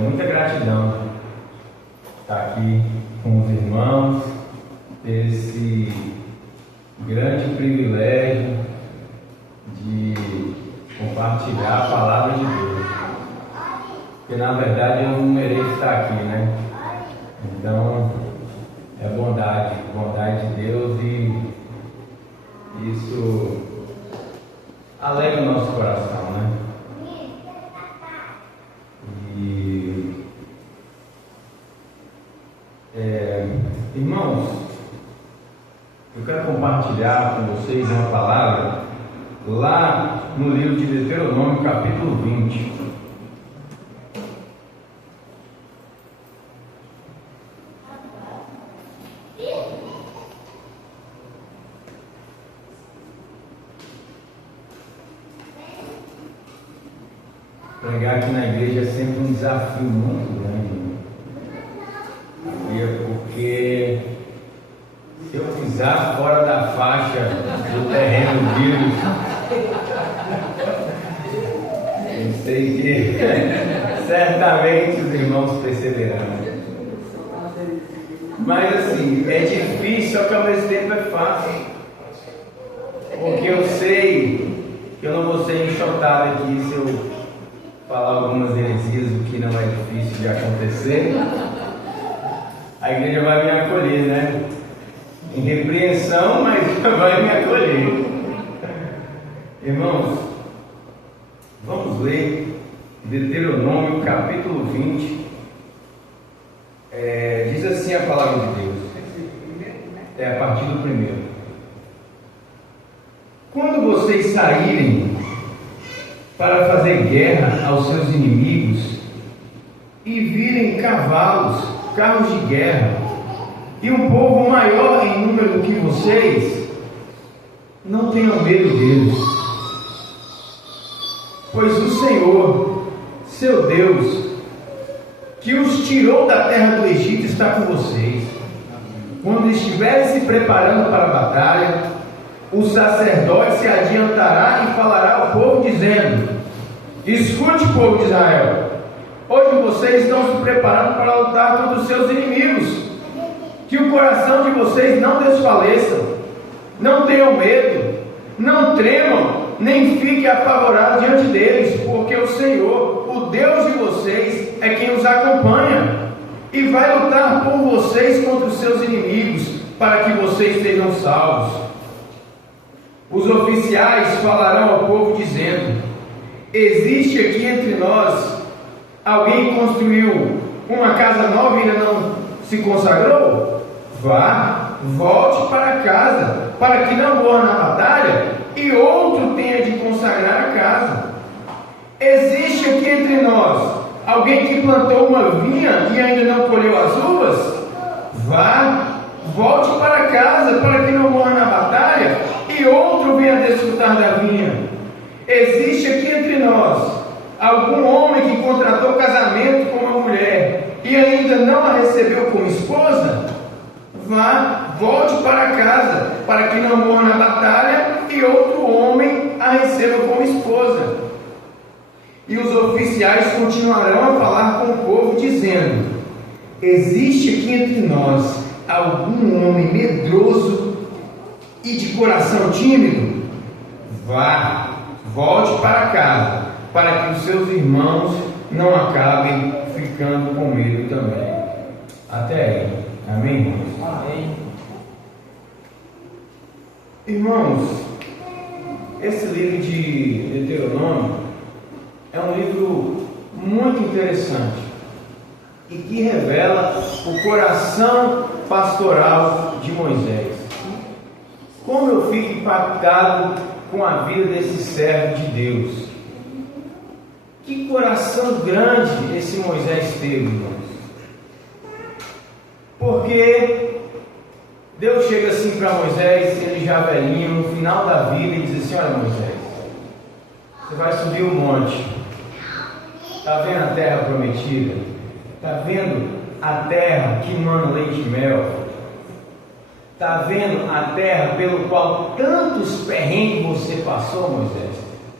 Muita gratidão estar aqui com os irmãos, ter esse grande privilégio de compartilhar a palavra de Deus, porque na verdade eu não mereço estar aqui, né? Então é bondade de Deus, e isso alegra o nosso coração, né? Irmãos, eu quero compartilhar com vocês uma palavra lá no livro de Deuteronômio, capítulo 20. Pregar aqui na igreja é sempre um desafio muito grande, porque se eu pisar fora da faixa do terreno bíblico, eu sei que certamente os irmãos perceberão. Mas assim, é difícil, só que ao mesmo tempo é fácil, porque eu sei que eu não vou ser enxotado aqui se eu falar algumas heresias, o que não é difícil de acontecer. A igreja vai me acolher, né? Em repreensão, mas vai me acolher. Irmãos, vamos ler Deuteronômio capítulo 20. Diz assim a palavra de Deus. É a partir do primeiro. Quando vocês saírem para fazer guerra aos seus inimigos e virem cavalos, carros de guerra e um povo maior em número do que vocês, não tenham medo deles, pois o Senhor, seu Deus, que os tirou da terra do Egito, está com vocês. Quando estiverem se preparando para a batalha, o sacerdote se adiantará e falará ao povo dizendo: escute, povo de Israel, hoje vocês estão se preparando para lutar contra os seus inimigos. Que o coração de vocês não desfaleça, não tenham medo, não tremam, nem fiquem apavorados diante deles, porque o Senhor, o Deus de vocês, é quem os acompanha e vai lutar por vocês contra os seus inimigos, para que vocês sejam salvos. Os oficiais falarão ao povo dizendo: existe aqui entre nós alguém que construiu uma casa nova e ainda não se consagrou? Vá, volte para casa, para que não morra na batalha e outro tenha de consagrar a casa. Existe aqui entre nós alguém que plantou uma vinha e ainda não colheu as uvas? Vá, volte para casa, para que não morra na batalha e outro venha desfrutar da vinha. Existe aqui entre nós algum homem que contratou casamento com uma mulher e ainda não a recebeu como esposa? Vá, volte para casa, para que não morra na batalha e outro homem a receba como esposa. E os oficiais continuarão a falar com o povo dizendo: existe aqui entre nós algum homem medroso e de coração tímido? Vá, volte para casa, para que os seus irmãos não acabem ficando com medo também. Até aí. Amém, irmãos? Amém. Irmãos, esse livro de Deuteronômio é um livro muito interessante e que revela o coração pastoral de Moisés. Como eu fico impactado com a vida desse servo de Deus. Que coração grande esse Moisés teve, irmãos. Porque Deus chega assim para Moisés, ele já velhinho, no final da vida, e diz assim: olha, Moisés, você vai subir o monte. Está vendo a terra prometida? Está vendo a terra que mana leite e mel? Está vendo a terra pelo qual tantos perrengues você passou, Moisés?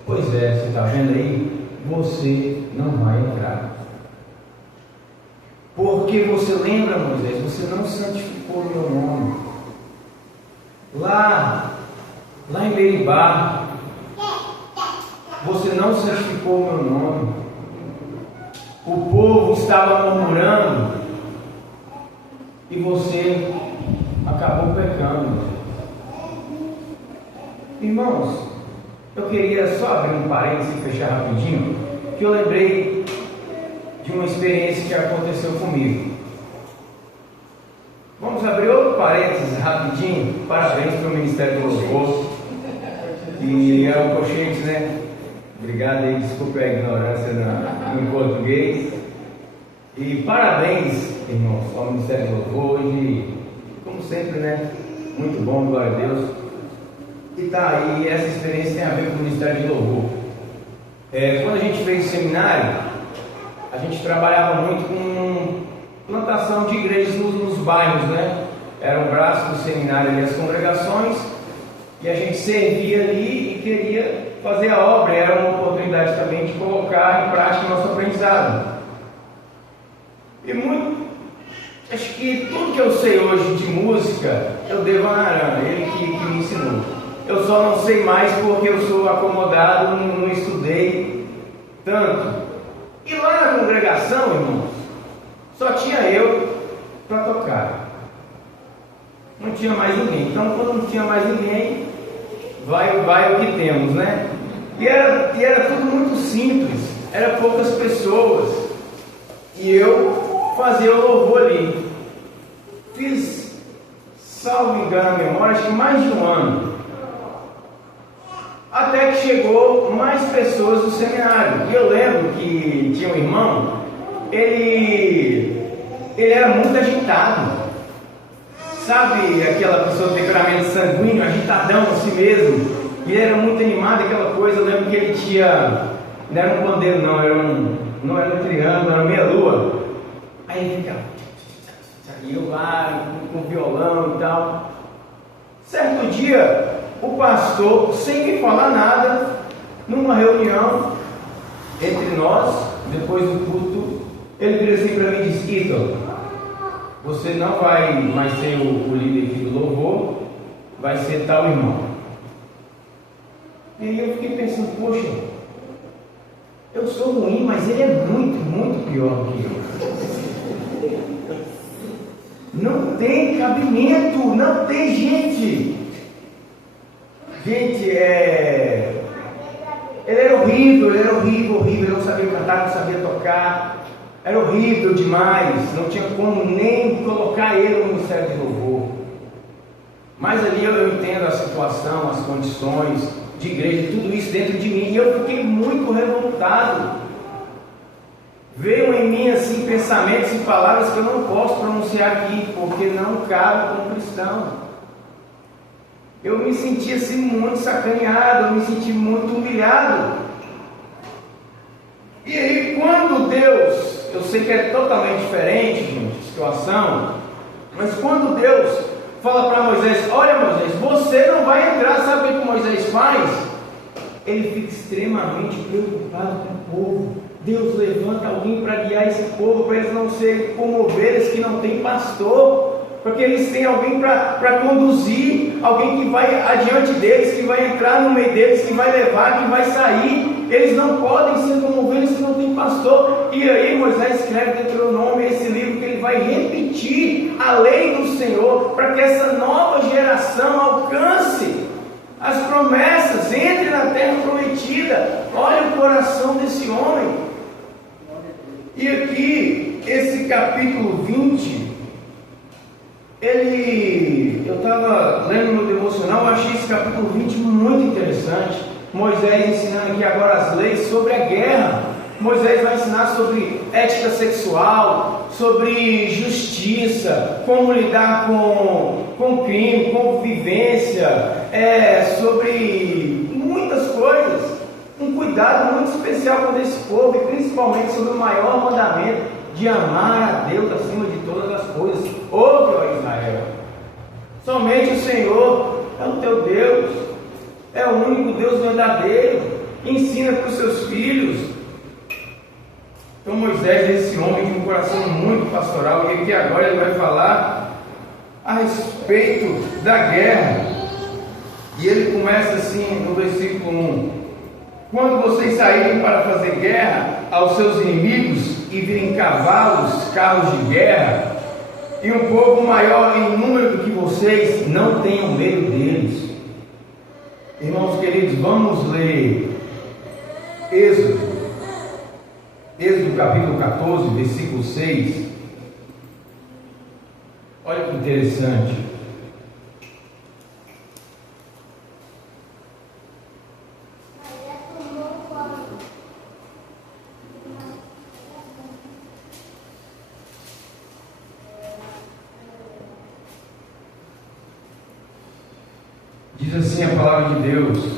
Pois é, você está vendo aí? Você não vai entrar. Porque você lembra, Moisés, você não santificou o meu nome. Lá em Meribá, você não santificou o meu nome. O povo estava murmurando e você acabou pecando. Irmãos, eu queria só abrir um parênteses e fechar rapidinho, que eu lembrei de uma experiência que aconteceu comigo. Vamos abrir outro parênteses rapidinho. Parabéns para o Ministério do Louvor. E é o Cochete, né? Obrigado aí, desculpe a ignorância no português. E parabéns, irmãos, ao Ministério do Louvor. E, como sempre, né? Muito bom, glória a Deus. E tá aí, essa experiência tem a ver com o Ministério de Louvor. Quando a gente fez o seminário, a gente trabalhava muito com plantação de igrejas nos bairros, né? Era um braço do seminário ali, as congregações, e a gente servia ali e queria fazer a obra. Era uma oportunidade também de colocar em prática o nosso aprendizado. E acho que tudo que eu sei hoje de música eu devo a Naran, ele que me ensinou. Eu só não sei mais porque eu sou acomodado, não estudei tanto. E lá na congregação, irmãos, só tinha eu para tocar. Não tinha mais ninguém. Então, quando não tinha mais ninguém, vai o que temos, né? E era tudo muito simples. Era poucas pessoas. E eu fazia o louvor ali. Fiz, salvo engano a memória, acho que mais de um ano. Até que chegou mais pessoas do seminário. E eu lembro que tinha um irmão, ele era muito agitado. Sabe aquela pessoa de temperamento sanguíneo, agitadão assim mesmo? E ele era muito animado, aquela coisa. Eu lembro que ele tinha, não era um pandeiro não era um triângulo, era meia lua. Aí ele ficava, e eu lá com violão e tal. Certo dia, o pastor, sem me falar nada, numa reunião entre nós, depois do culto, ele vira assim para mim e disse: Ítalo, você não vai mais ser o líder aqui do louvor, vai ser tal irmão. E aí eu fiquei pensando, poxa, eu sou ruim, mas ele é muito, muito pior do que eu. Não tem cabimento, não tem gente. Gente, ele era horrível, ele não sabia cantar, não sabia tocar, era horrível demais, não tinha como nem colocar ele no Ministério de Louvor. Mas ali eu entendo a situação, as condições de igreja, tudo isso dentro de mim, e eu fiquei muito revoltado. Veio em mim assim pensamentos e palavras que eu não posso pronunciar aqui, porque não cabe como cristão. Eu me senti assim muito sacaneado, eu me senti muito humilhado. E aí quando Deus, eu sei que é totalmente diferente, gente, a situação, mas quando Deus fala para Moisés: olha Moisés, você não vai entrar, sabe o que Moisés faz? Ele fica extremamente preocupado com o povo. Deus levanta alguém para guiar esse povo, para eles não serem como ovelhas que não tem pastor, porque eles têm alguém para conduzir, alguém que vai adiante deles, que vai entrar no meio deles, que vai levar, que vai sair. Eles não podem ser como ovelhas que não tem pastor. E aí Moisés escreve Deuteronômio, esse livro que ele vai repetir a lei do Senhor, para que essa nova geração alcance as promessas, entre na terra prometida. Olha o coração desse homem. E aqui, esse capítulo 20, eu estava lendo no devocional, eu achei esse capítulo 20 muito interessante. Moisés ensinando aqui agora as leis sobre a guerra. Moisés vai ensinar sobre ética sexual, sobre justiça, como lidar com crime, convivência, sobre muitas coisas. Um cuidado muito especial com esse povo, e principalmente sobre o maior mandamento de amar a Deus acima de todas as coisas. Ouve, ó Israel, somente o Senhor é o teu Deus, é o único Deus verdadeiro. Ensina para os seus filhos. Então Moisés é esse homem de um coração muito pastoral, e aqui agora ele vai falar a respeito da guerra. E ele começa assim no versículo 1: quando vocês saírem para fazer guerra aos seus inimigos e virem cavalos, carros de guerra, e um povo maior em número do que vocês, não tenham medo deles. Irmãos queridos, vamos ler Êxodo capítulo 14, versículo 6. Olha que interessante. Diz assim a palavra de Deus: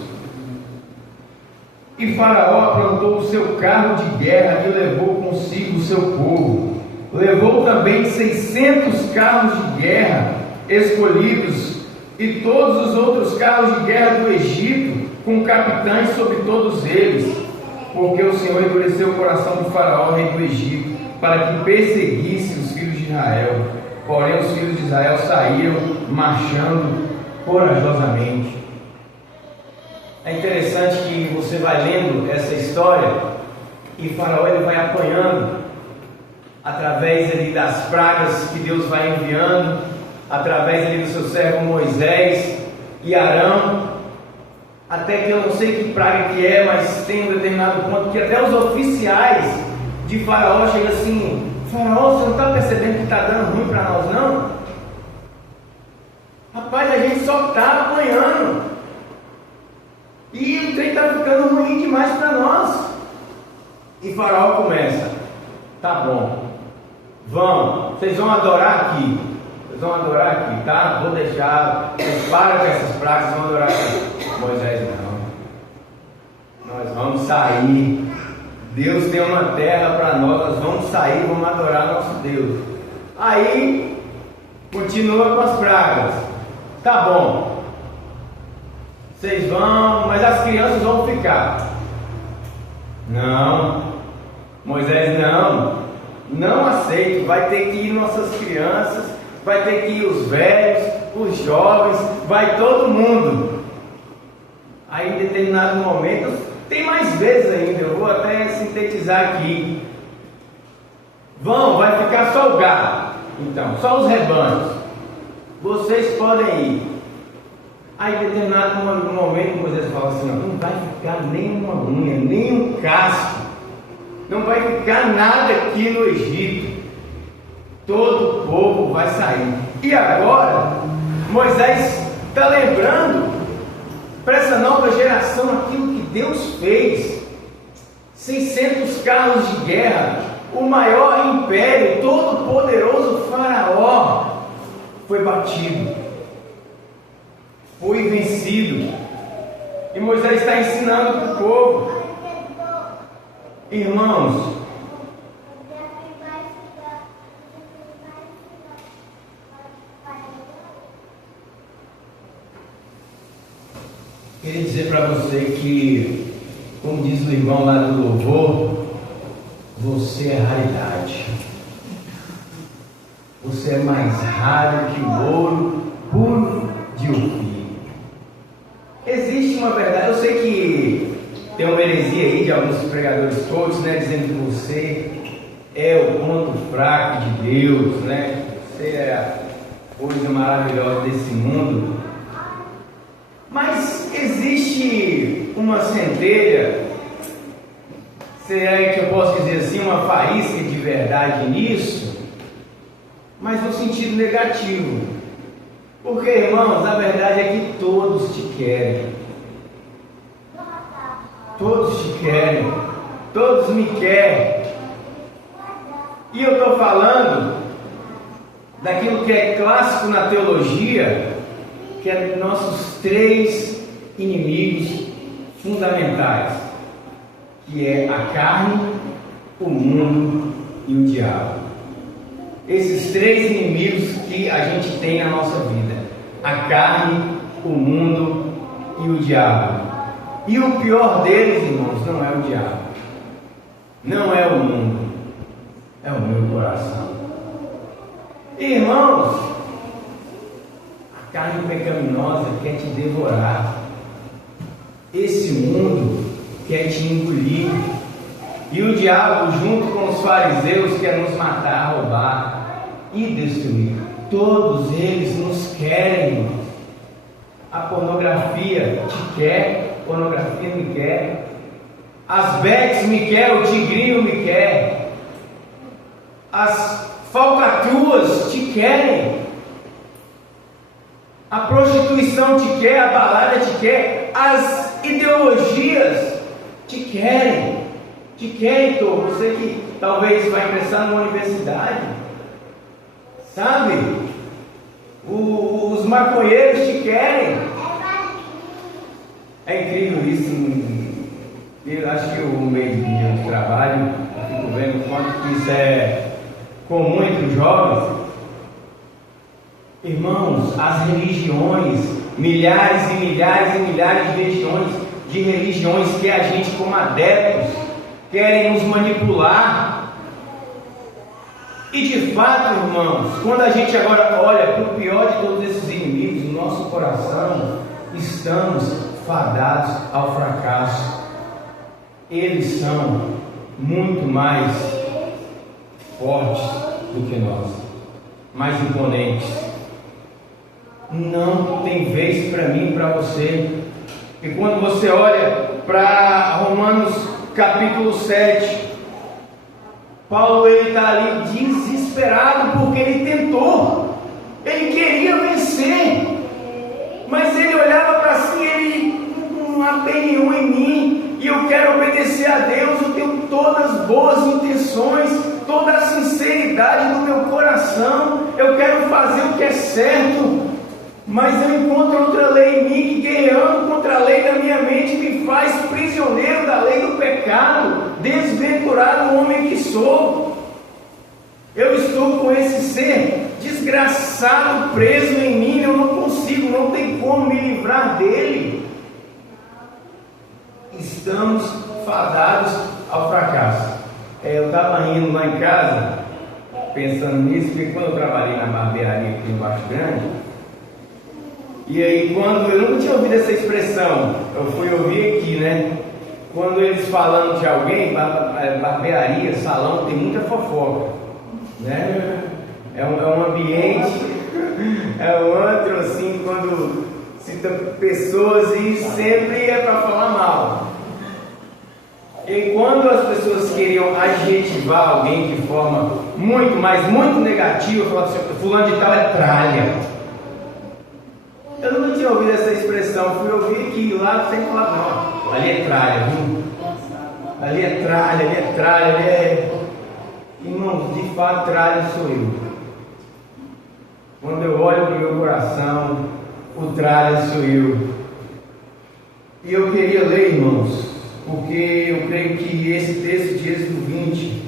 e Faraó aprontou o seu carro de guerra e levou consigo o seu povo. Levou também 600 carros de guerra escolhidos e todos os outros carros de guerra do Egito, com capitães sobre todos eles, porque o Senhor endureceu o coração de Faraó, rei do Egito, para que perseguisse os filhos de Israel. Porém os filhos de Israel saíram marchando corajosamente. É interessante que você vai lendo essa história e Faraó ele vai apanhando através ali das pragas que Deus vai enviando, através ali do seu servo Moisés e Arão, até que eu não sei que praga que é, mas tem um determinado ponto que até os oficiais de Faraó chegam assim: Faraó, você não está percebendo que está dando ruim para nós não? Rapaz, a gente só está apanhando e o trem está ficando ruim demais para nós. E Faraó começa: tá bom, vocês vão adorar aqui, tá? Vou deixar, vocês param com essas pragas, vão adorar aqui. Moisés: não, nós vamos sair, Deus tem uma terra para nós vamos sair, vamos adorar nosso Deus. Aí continua com as pragas: tá bom, vocês vão, mas as crianças vão ficar. Não, Moisés: não aceito, vai ter que ir nossas crianças, vai ter que ir os velhos, os jovens, vai todo mundo. Aí em determinado momento, tem mais vezes ainda, eu vou até sintetizar aqui. Vai ficar só o gado, então, só os rebanhos, vocês podem ir. Aí em determinado momento Moisés fala assim: não vai ficar nem uma unha, nem um casco, não vai ficar nada aqui no Egito, todo o povo vai sair. E agora Moisés está lembrando para essa nova geração aquilo que Deus fez. 600 carros de guerra, o maior império, todo poderoso Faraó foi batido, foi vencido. E Moisés está ensinando para o povo: irmãos, queria dizer para você que, como diz o irmão lá do louvor, você é raridade. Você é mais raro que o ouro puro de Ofir. Existe uma verdade, eu sei que tem uma heresia aí de alguns pregadores todos, né, dizendo que você é o ponto fraco de Deus, né? Você é a coisa maravilhosa desse mundo. Mas existe uma centelha, será que eu posso dizer assim, uma faísca de verdade nisso, mas no sentido negativo. Porque, irmãos, a verdade é que todos te querem. Todos te querem. Todos me querem. E eu estou falando daquilo que é clássico na teologia, que é nossos 3 inimigos fundamentais, que é a carne, o mundo e o diabo. Esses 3 inimigos que a gente tem na nossa vida: a carne, o mundo e o diabo. E o pior deles, irmãos, não é o diabo, não é o mundo, é o meu coração. Irmãos, a carne pecaminosa quer te devorar. Esse mundo quer te engolir. E o diabo, junto com os fariseus, quer nos matar, roubar e destruir. Todos eles nos querem. A pornografia te quer, a pornografia me quer. As bets me quer, o tigrinho me quer. As falcatruas te querem. A prostituição te quer, a balada te quer. As ideologias te querem. Te querem, Tô. Você que talvez vai ingressar numa universidade, sabe? Os maconheiros te querem. É incrível isso. Eu acho que o meio de trabalho, eu fico vendo o quanto que isso é comum entre os jovens. Irmãos, as religiões, milhares e milhares e milhares de religiões que a gente, como adeptos, querem nos manipular. E de fato, irmãos, quando a gente agora olha para o pior de todos esses inimigos, no nosso coração, estamos fadados ao fracasso. Eles são muito mais fortes do que nós, mais imponentes. Não tem vez para mim e para você. E quando você olha para Romanos capítulo 7, Paulo está ali desesperado porque ele tentou, ele queria vencer, mas ele olhava para si, ele não há bem nenhum em mim, e eu quero obedecer a Deus, eu tenho todas as boas intenções, toda a sinceridade do meu coração, eu quero fazer o que é certo, mas eu encontro outra lei em mim que, guerreando contra a lei da minha mente, me faz prisioneiro da lei do pecado, desventurado homem que sou. Eu estou com esse ser desgraçado preso em mim, eu não consigo, não tem como me livrar dele. Estamos fadados ao fracasso. Eu estava rindo lá em casa, pensando nisso, porque quando eu trabalhei na barbearia aqui em Baixo Grande, e aí quando eu nunca tinha ouvido essa expressão, eu fui ouvir aqui, né? Quando eles falando de alguém, barbearia, salão, tem muita fofoca, né? É um ambiente, é um antro assim, quando cita pessoas e sempre é para falar mal. E quando as pessoas queriam adjetivar alguém de forma muito, mas muito negativa, falavam assim, fulano de tal é tralha. Eu nunca tinha ouvido essa expressão, fui ouvir que lá sempre falava, não, ali é tralha, viu? Ali é tralha, ali é tralha, ali é... Irmãos, de fato tralha sou eu. Quando eu olho para o meu coração, o tralha sou eu. E eu queria ler, irmãos, porque eu creio que esse texto de Êxodo 20,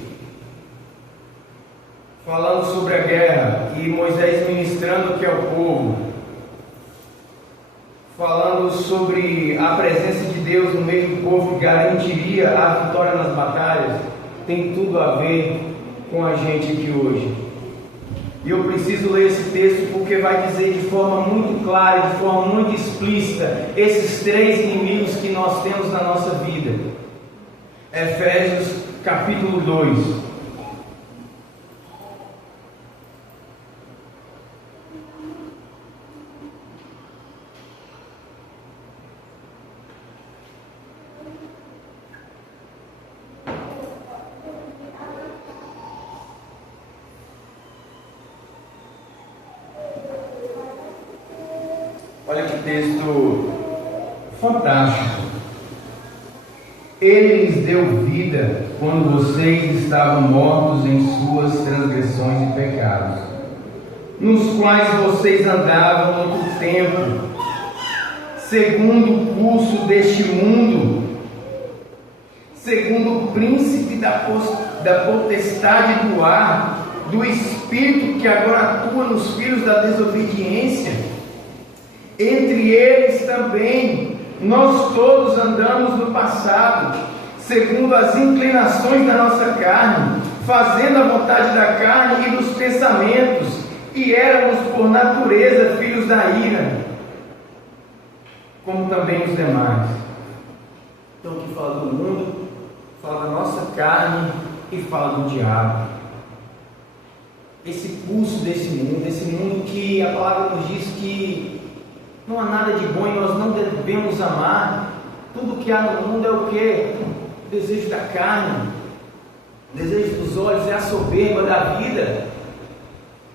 falando sobre a guerra, e Moisés ministrando que é o povo, falando sobre a presença de Deus no meio do povo que garantiria a vitória nas batalhas, tem tudo a ver com a gente aqui hoje. E eu preciso ler esse texto porque vai dizer de forma muito clara, de forma muito explícita, esses três inimigos que nós temos na nossa vida. Efésios capítulo 2. Olha que texto fantástico. Ele lhes deu vida quando vocês estavam mortos em suas transgressões e pecados, nos quais vocês andavam no outro tempo, segundo o curso deste mundo, segundo o príncipe da potestade do ar, do espírito que agora atua nos filhos da desobediência. Entre eles também nós todos andamos no passado, segundo as inclinações da nossa carne, fazendo a vontade da carne e dos pensamentos, e éramos por natureza filhos da ira, como também os demais. Então aqui fala do mundo, fala da nossa carne e fala do diabo. Esse pulso desse mundo que a palavra nos diz que não há nada de bom e nós não devemos amar. Tudo que há no mundo é o que? O desejo da carne, o desejo dos olhos, é a soberba da vida.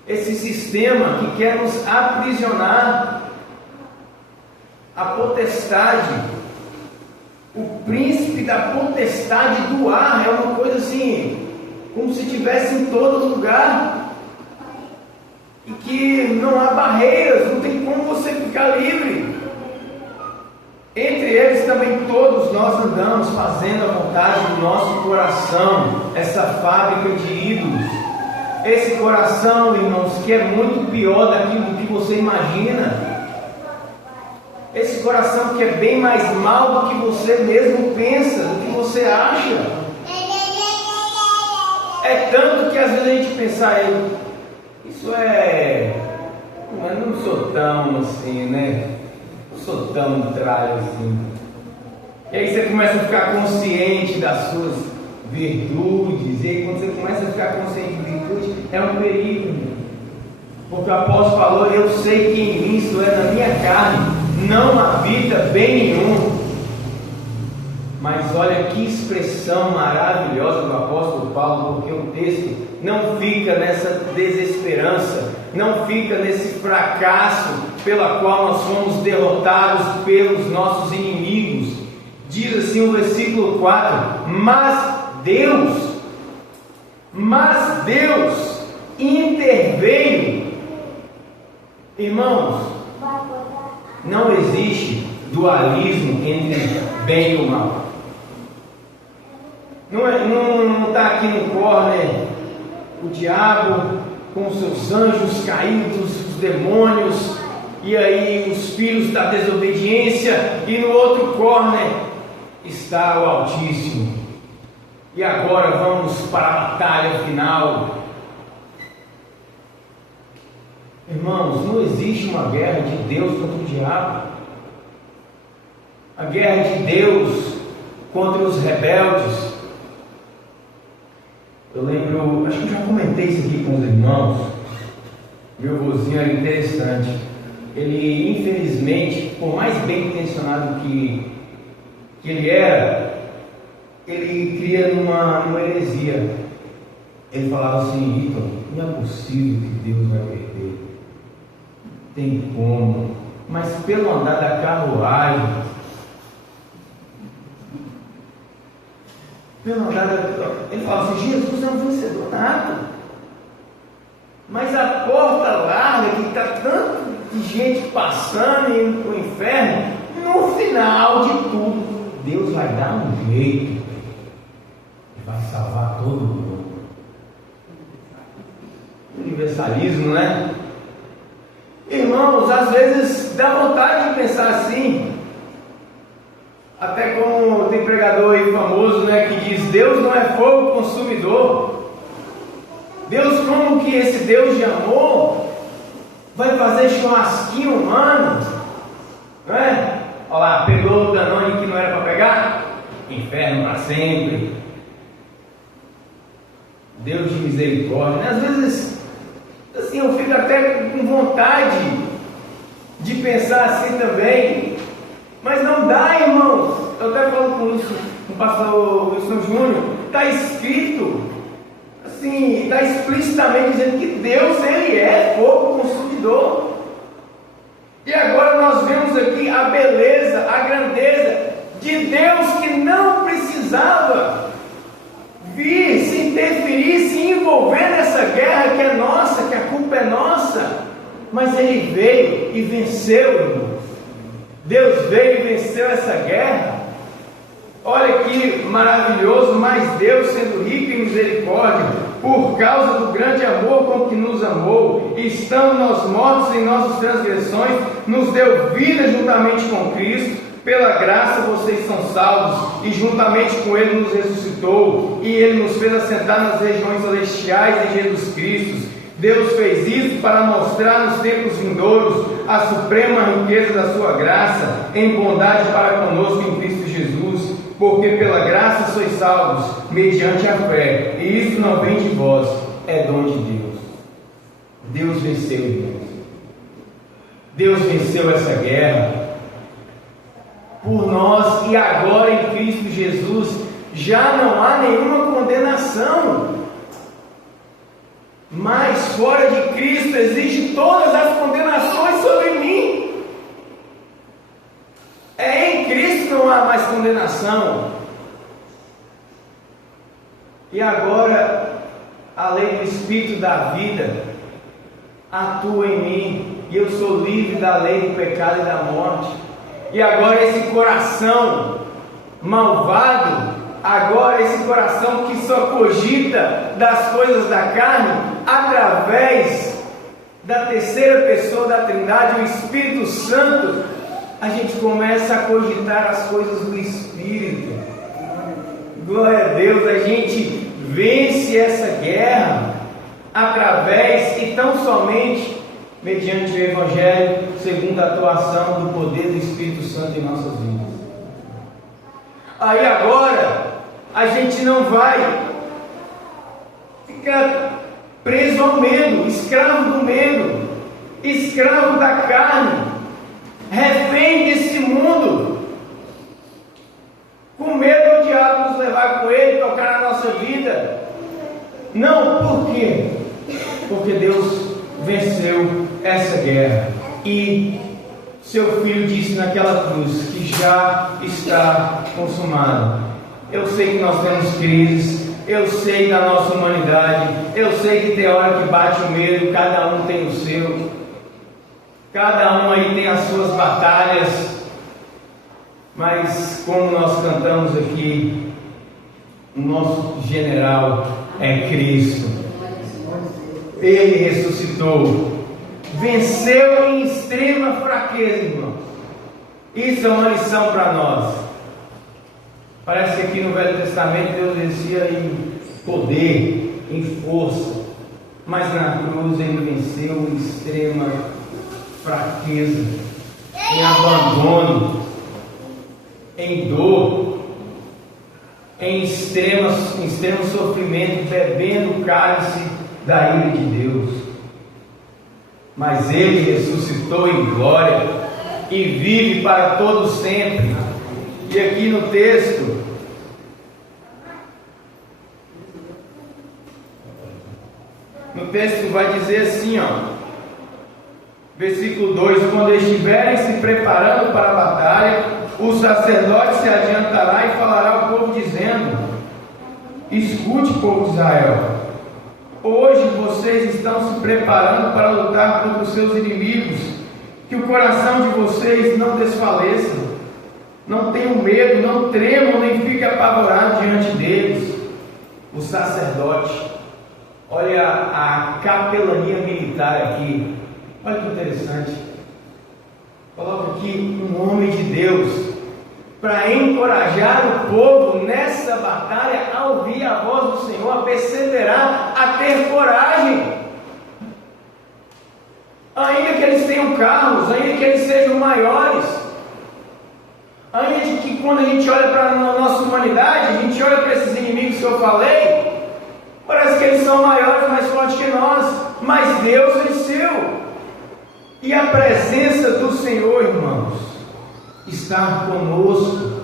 Esse sistema que quer nos aprisionar, a potestade, o príncipe da potestade do ar, é uma coisa assim, como se estivesse em todo lugar, e que não há barreiras, não tem como você ficar livre. Entre eles também todos nós andamos fazendo a vontade do nosso coração, essa fábrica de ídolos. Esse coração, irmãos, que é muito pior daquilo que você imagina. Esse coração que é bem mais mal do que você mesmo pensa, do que você acha. É tanto que às vezes a gente pensa, isso eu não sou tão assim, né? Não sou tão tralho assim. E aí você começa a ficar consciente das suas virtudes. E aí quando você começa a ficar consciente de virtude, é um perigo. Porque o apóstolo falou, eu sei que em mim, isto é, na minha carne, não habita bem nenhum. Mas olha que expressão maravilhosa do apóstolo Paulo, porque o texto não fica nessa desesperança, não fica nesse fracasso pela qual nós fomos derrotados pelos nossos inimigos. Diz assim o versículo 4: Mas Deus interveio. Irmãos, não existe dualismo entre bem e o mal. Não está aqui no corner o diabo com os seus anjos caídos, os demônios, e aí os filhos da desobediência, e no outro corner está o Altíssimo. E agora vamos para a batalha final. Irmãos, não existe uma guerra de Deus contra o diabo. A guerra de Deus contra os rebeldes. Eu lembro, acho que eu já comentei isso aqui com os irmãos. Meu avôzinho era interessante. Ele, infelizmente, por mais bem intencionado que ele era, ele cria numa heresia. Ele falava assim: Vitor, não é possível que Deus vai perder. Tem como, mas pelo andar da carruagem, ele fala assim: Jesus é um vencedor nato, mas a porta larga que está tanto de gente passando e indo para o inferno, no final de tudo Deus vai dar um jeito e vai salvar todo mundo. Universalismo, né? Irmãos, às vezes dá vontade de pensar assim. Até como tem pregador aí famoso, né, que diz: Deus não é fogo consumidor. Deus, como que esse Deus de amor vai fazer churrasquinho humano, não é? Olha lá, pegou o Danone que não era para pegar, inferno para sempre. Deus de misericórdia, né? Às vezes assim, eu fico até com vontade de pensar assim também, mas não dá, irmãos. Eu até falo com isso, com o pastor Wilson Júnior, está escrito assim, está explicitamente dizendo que Deus, Ele é fogo consumidor. E agora nós vemos aqui a beleza, a grandeza de Deus, que não precisava vir se interferir, se envolver nessa guerra que é nossa, que a culpa é nossa, mas Ele veio e venceu, irmãos. Deus veio e venceu essa guerra. Olha que maravilhoso, mas Deus, sendo rico em misericórdia, por causa do grande amor com que nos amou, estando nós mortos em nossas transgressões, nos deu vida juntamente com Cristo. Pela graça vocês são salvos, e juntamente com Ele nos ressuscitou, e Ele nos fez assentar nas regiões celestiais em Jesus Cristo. Deus fez isso para mostrar nos tempos vindouros a suprema riqueza da sua graça, em bondade para conosco em Cristo Jesus, porque pela graça sois salvos, mediante a fé, e isso não vem de vós, é dom de Deus. Deus venceu, irmãos. Deus venceu essa guerra por nós, e agora em Cristo Jesus já não há nenhuma condenação. Mas fora de Cristo existe todas as condenações sobre mim. Em Cristo não há mais condenação. E agora a lei do Espírito da vida atua em mim, e eu sou livre da lei do pecado e da morte. E agora esse coração malvado, agora esse coração que só cogita das coisas da carne, através da terceira pessoa da Trindade, o Espírito Santo, a gente começa a cogitar as coisas do Espírito. Glória a Deus, a gente vence essa guerra através e tão somente mediante o Evangelho, segundo a atuação do poder do Espírito Santo em nossas vidas. Aí agora a gente não vai ficar preso ao medo, escravo do medo, escravo da carne, refém desse mundo, com medo do diabo nos levar com ele, tocar na nossa vida. Não, por quê? Porque Deus venceu essa guerra, e seu Filho disse naquela cruz que já está consumado. Eu sei que nós temos crises, eu sei da nossa humanidade, eu sei que tem hora que bate o medo, cada um tem o seu, cada um aí tem as suas batalhas, mas como nós cantamos aqui, o nosso general é Cristo. Ele ressuscitou, venceu em extrema fraqueza, irmãos. Isso é uma lição para nós. Parece que aqui no Velho Testamento Deus vencia em poder, em força, mas na cruz Ele venceu em extrema fraqueza, em abandono, em dor, em extremo sofrimento, bebendo o cálice da ira de Deus. Mas Ele ressuscitou em glória e vive para todo sempre. E aqui no texto, vai dizer assim, versículo 2: quando estiverem se preparando para a batalha, o sacerdote se adiantará e falará ao povo dizendo: escute, povo de Israel, hoje vocês estão se preparando para lutar contra os seus inimigos, que o coração de vocês não desfaleça, não tenham medo, não tremam, nem fiquem apavorados diante deles. O sacerdote, olha a capelania militar aqui, olha que interessante, coloca aqui um homem de Deus, para encorajar o povo nessa batalha, a ouvir a voz do Senhor, a perseverar, a ter coragem, ainda que eles tenham carros, ainda que eles sejam maiores, ainda que quando a gente olha para a nossa humanidade, a gente olha para esses inimigos que eu falei, parece que eles são maiores, mais fortes que nós, mas Deus venceu. E a presença do Senhor, irmãos, está conosco.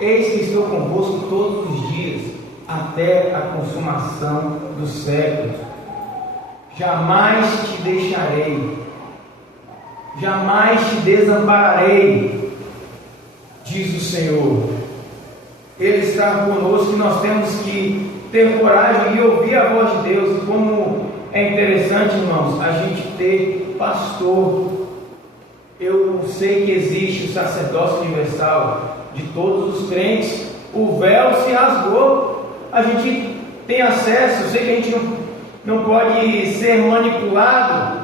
Eis que estou convosco todos os dias, até a consumação dos séculos. Jamais te deixarei, jamais te desampararei, diz o Senhor. Ele está conosco e nós temos que ter coragem e ouvir a voz de Deus. Como é interessante, irmãos, a gente ter pastor. Eu sei que existe o sacerdócio universal de todos os crentes. O véu se rasgou, a gente tem acesso. Eu sei que a gente não pode ser manipulado,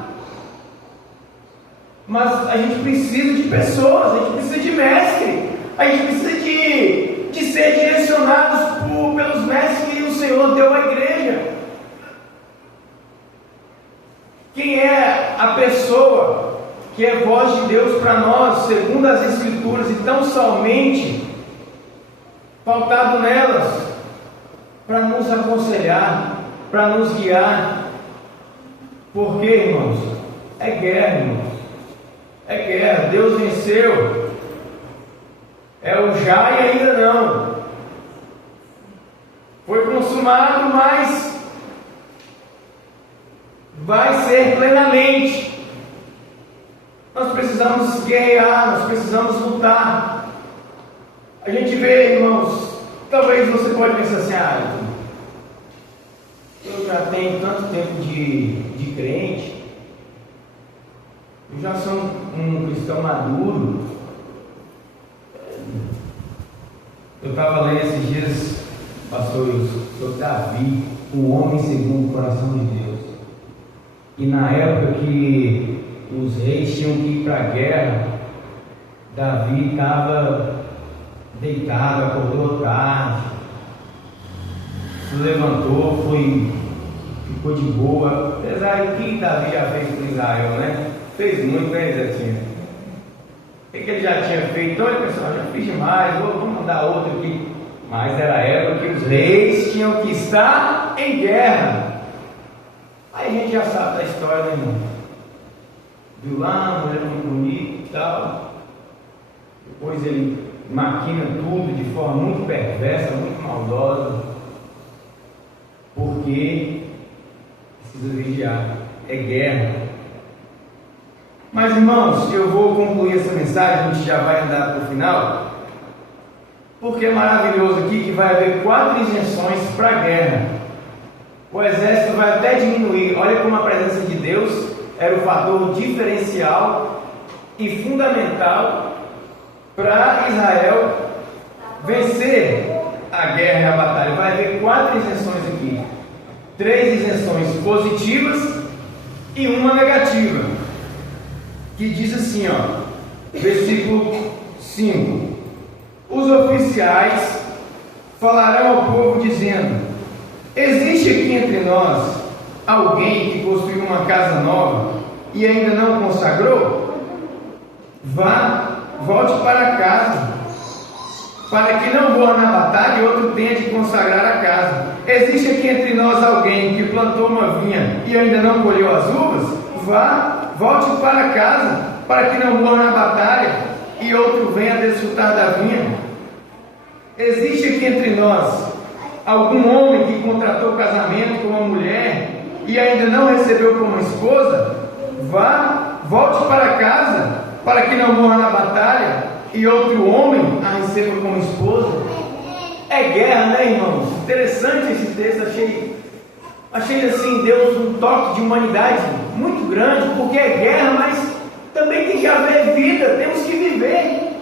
mas a gente precisa de pessoas, a gente precisa de mestre. A gente precisa de ser direcionados pelos mestres que o Senhor deu à igreja. Quem é a pessoa que é voz de Deus para nós, segundo as Escrituras, e tão somente pautado nelas, para nos aconselhar, para nos guiar? Porque, irmãos, é guerra, irmãos, é guerra. Deus venceu, é o já e ainda não. Foi consumado, mas vai ser plenamente. Nós precisamos guerrear, nós precisamos lutar. A gente vê, irmãos, talvez você pode pensar assim: eu já tenho tanto tempo de crente, eu já sou um cristão maduro. Eu estava lendo esses dias, pastor, sobre Davi, o homem segundo o coração de Deus. E na época que os reis tinham que ir para a guerra, Davi estava deitado, acordou tarde, se levantou, ficou de boa. Apesar do que Davi já fez com Israel, né? Fez muito, né, Zetinho? O que ele já tinha feito? Então ele pensou: já fiz demais, vamos mandar outro aqui. Mas era a época que os reis tinham que estar em guerra. Aí a gente já sabe da história, né, irmão? Viu lá, uma mulher muito bonita e tal. Depois ele maquina tudo de forma muito perversa, muito maldosa. Porque precisa vigiar. É guerra. Mas, irmãos, eu vou concluir essa mensagem, a gente já vai andar para o final. Porque é maravilhoso aqui que vai haver 4 isenções para a guerra. O exército vai até diminuir. Olha como a presença de Deus era o fator diferencial e fundamental para Israel vencer a guerra e a batalha. Vai haver 4 isenções aqui: 3 isenções positivas e uma negativa, que diz assim, versículo 5: os oficiais falarão ao povo dizendo: existe aqui entre nós alguém que construiu uma casa nova e ainda não consagrou? Volte para casa, para que não morra na batalha e outro tenha de consagrar a casa. Existe aqui entre nós alguém que plantou uma vinha e ainda não colheu as uvas? Volte para casa, para que não morra na batalha e outro venha desfrutar da vinha. Existe aqui entre nós algum homem que contratou casamento com uma mulher e ainda não recebeu como esposa? Volte para casa, para que não morra na batalha e outro homem a receba como esposa. É guerra, né, irmãos? Interessante esse texto. Achei assim, Deus um toque de humanidade muito grande, porque é guerra, mas também tem que haver vida, temos que viver.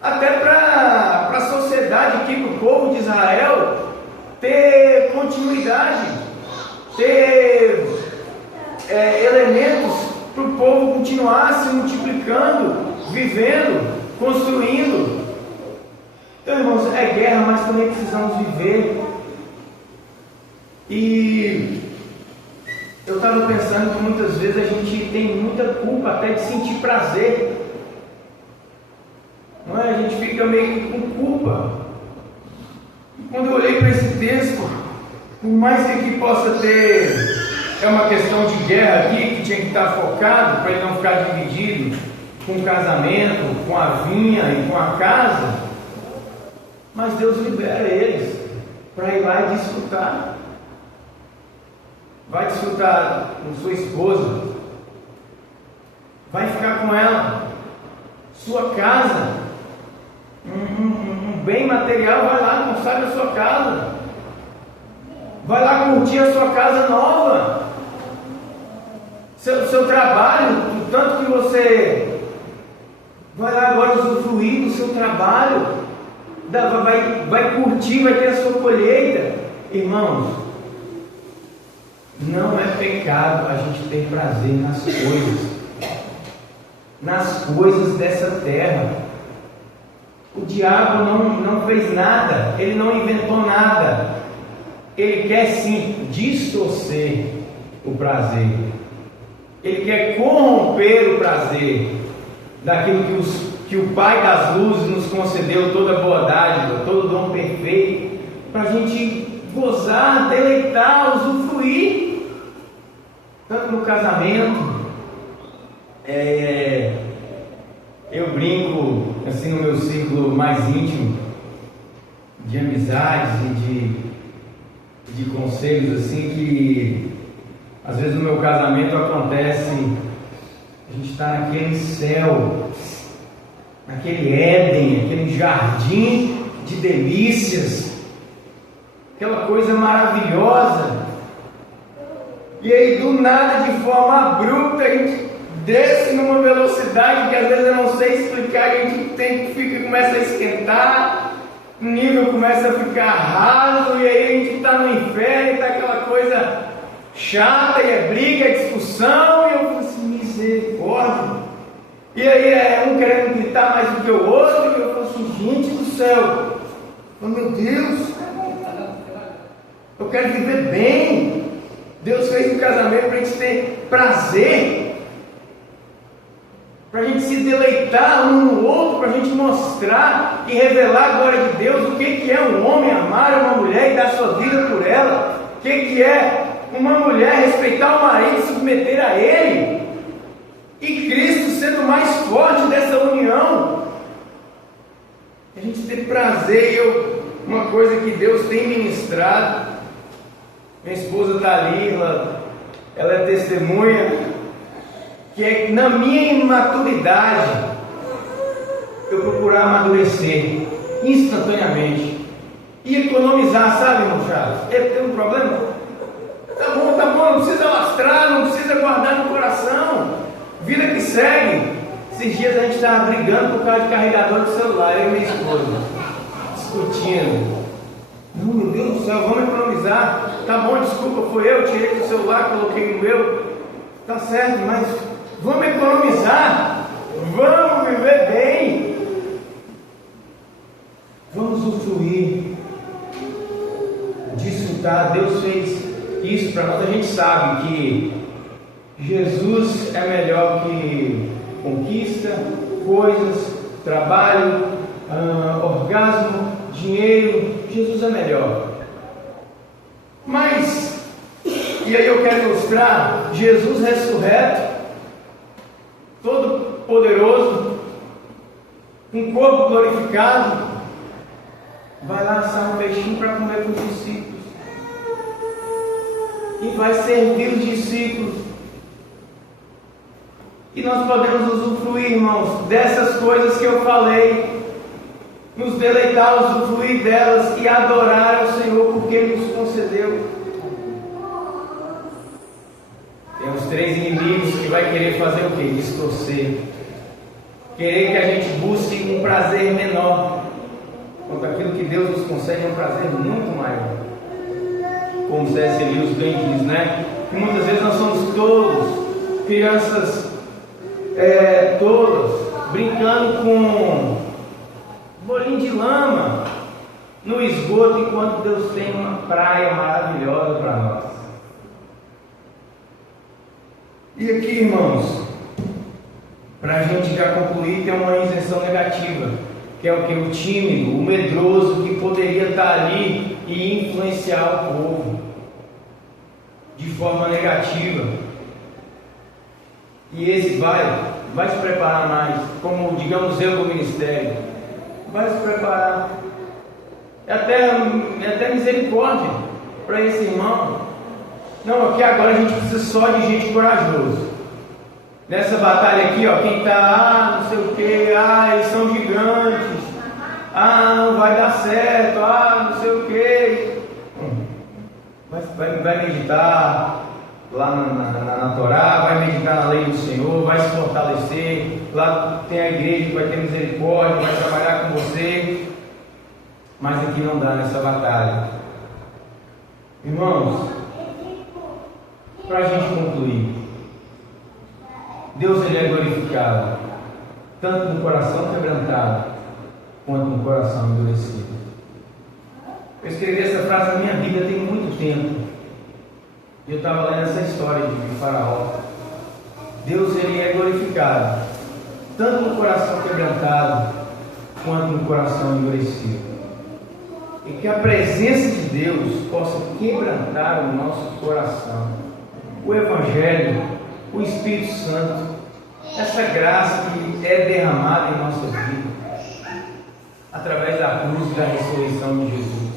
Até para a sociedade aqui, para o povo de Israel ter continuidade, ter elementos para o povo continuar se multiplicando, vivendo, construindo. Então, irmãos, é guerra, mas também precisamos viver. E eu estava pensando que muitas vezes a gente tem muita culpa até de sentir prazer. Não é? A gente fica meio que com culpa. E quando eu olhei para esse texto, por mais que aqui possa ter uma questão de guerra aqui, que tinha que estar focado para ele não ficar dividido com o casamento, com a vinha e com a casa, mas Deus libera eles para ir lá e desfrutar. Vai desfrutar com sua esposa, vai ficar com ela, sua casa, um bem material, vai lá, consagra a sua casa, vai lá curtir a sua casa nova, seu trabalho, o tanto que você vai lá agora usufruir do seu trabalho, vai curtir, vai ter a sua colheita. Irmãos, não é pecado a gente ter prazer nas coisas dessa terra. O diabo não fez nada, ele não inventou nada. Ele quer sim distorcer o prazer. Ele quer corromper o prazer daquilo que o Pai das luzes nos concedeu, toda boa dádiva, todo dom perfeito, para a gente gozar, deleitar, usufruir. Tanto no casamento, eu brinco assim no meu círculo mais íntimo de amizades e de conselhos assim, que às vezes no meu casamento acontece, a gente está naquele céu, naquele Éden, aquele jardim de delícias, aquela coisa maravilhosa, e aí do nada, de forma abrupta, a gente desce numa velocidade que às vezes eu não sei explicar, a gente começa a esquentar, o nível começa a ficar raso, e aí a gente está no inferno, e está aquela coisa chata, e é briga, é discussão, e eu falo assim, misericórdia. E aí um querendo gritar mais do que o outro, e eu falo assim, gente do céu, oh meu Deus, eu quero viver bem. Deus fez um casamento para a gente ter prazer, para a gente se deleitar um no outro, para a gente mostrar e revelar a glória de Deus, o que é um homem amar uma mulher e dar sua vida por ela, o que é uma mulher respeitar o marido e submeter a ele, e Cristo sendo mais forte dessa união, a gente ter prazer. Uma coisa que Deus tem ministrado, minha esposa está ali, ela é testemunha, que é na minha imaturidade eu procurar amadurecer instantaneamente e economizar, sabe, irmão Charles? Tem um problema? Tá bom, não precisa lastrar, não precisa guardar no coração, vida que segue. Esses dias a gente estava brigando por causa de carregador de celular, eu e minha esposa, discutindo. Não, meu Deus do céu, vamos economizar. Tá bom, desculpa, foi eu, tirei do celular, coloquei no meu. Tá certo, mas vamos economizar, vamos viver bem, vamos usufruir, desfrutar. Deus fez isso para nós. A gente sabe que Jesus é melhor que conquista, coisas, trabalho, orgasmo, dinheiro. Jesus é melhor. Mas, e aí eu quero mostrar Jesus ressurreto, todo poderoso, um corpo glorificado, vai lá assar um peixinho para comer com os discípulos, e vai servir os discípulos. E nós podemos usufruir, irmãos, dessas coisas que eu falei, nos deleitar, usufruir delas e adorar ao Senhor porque Ele nos concedeu. Tem os três inimigos que vai querer fazer o quê? Distorcer, querer que a gente busque um prazer menor, quanto aquilo que Deus nos concede é um prazer muito maior. Como C.S. Lewis bem diz, né? Que muitas vezes nós somos todos crianças, todos brincando com bolinho de lama no esgoto, enquanto Deus tem uma praia maravilhosa para nós. E aqui, irmãos, para a gente já concluir, tem uma isenção negativa, que é o que? O tímido, o medroso, que poderia estar ali e influenciar o povo de forma negativa. E esse vai se preparar mais, como digamos eu do ministério, vai se preparar. É até misericórdia para esse irmão. Não, aqui agora a gente precisa só de gente corajosa. Nessa batalha aqui, ó, quem está, não sei o que, eles são gigantes, não vai dar certo, não sei o que. Vai meditar lá na Torá, vai meditar na lei do Senhor, vai se fortalecer. Lá tem a igreja que vai ter misericórdia, vai trabalhar com você. Mas aqui não dá nessa batalha. Irmãos, para a gente concluir, Deus ele é glorificado tanto no coração quebrantado quanto um coração endurecido. Eu escrevi essa frase na minha vida tem muito tempo. Eu estava lendo essa história de Faraó. Deus, ele é glorificado tanto no coração quebrantado quanto no coração endurecido. E que a presença de Deus possa quebrantar o nosso coração. O Evangelho, o Espírito Santo, essa graça que é derramada em nossa vida através da cruz e da ressurreição de Jesus.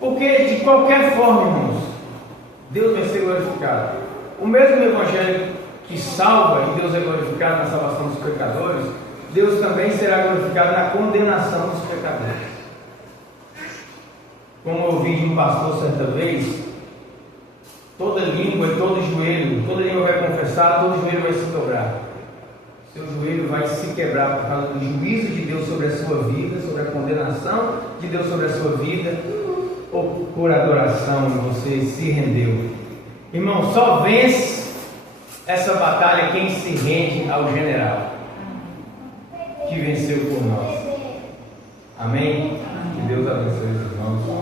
Porque de qualquer forma, irmãos, Deus vai ser glorificado. O mesmo Evangelho que salva e Deus é glorificado na salvação dos pecadores, Deus também será glorificado na condenação dos pecadores. Como eu ouvi de um pastor certa vez, toda língua e todo joelho, toda língua vai confessar, todo joelho vai se dobrar. Seu joelho vai se quebrar por causa do juízo de Deus sobre a sua vida, sobre a condenação de Deus sobre a sua vida, ou por adoração você se rendeu. Irmão, só vence essa batalha quem se rende ao general que venceu por nós. Amém? Que Deus abençoe os irmãos.